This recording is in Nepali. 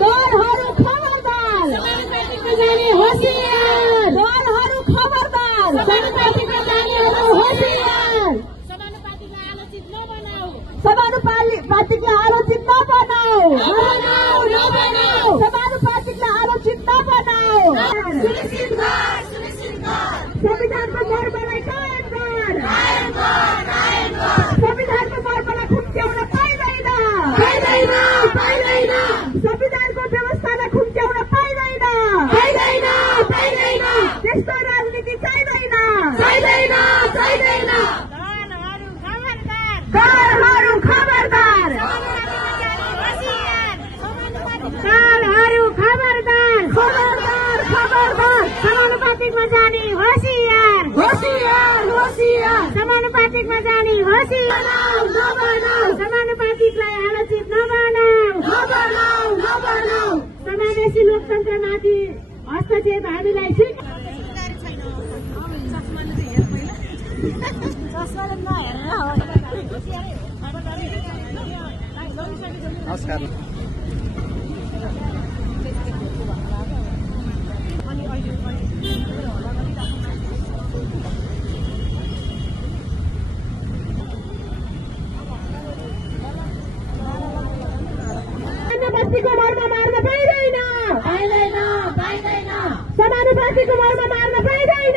दलहरू खबरदार समानुपातिकमा जाने होसियार दलहरू खबरदार समानुपातिकमा जानेहरू होसियार समानुपातिकलाई आलोचित नबनाऊ समानुपातिकलाई आलोचित नबनाऊ समानुपातिकलाई आलोचित नबनाऊ सुनिश्चित गर संविधानको मर्मलाई कायम गर संविधानको मर्मलाई खुम्च्याउन पाइँदैन संविधानको व्यवस्थालाई खुम्च्याउन पाइँदैन त्यस्तो राजनीति चाहिँदैन दलहरू खबरदार समानुपातिकमा जाने होसियार समानुपातिकमा जाने होसियार समानुपातिकलाई आलोचित नबनाऊ समावेशी लोकतन्त्रमाथि हस्तक्षेप हामीलाई नमस्कार। बस्तीको मर्म मार्न पाइँदैन समानुपातिको मर्म मार्न पाइँदैन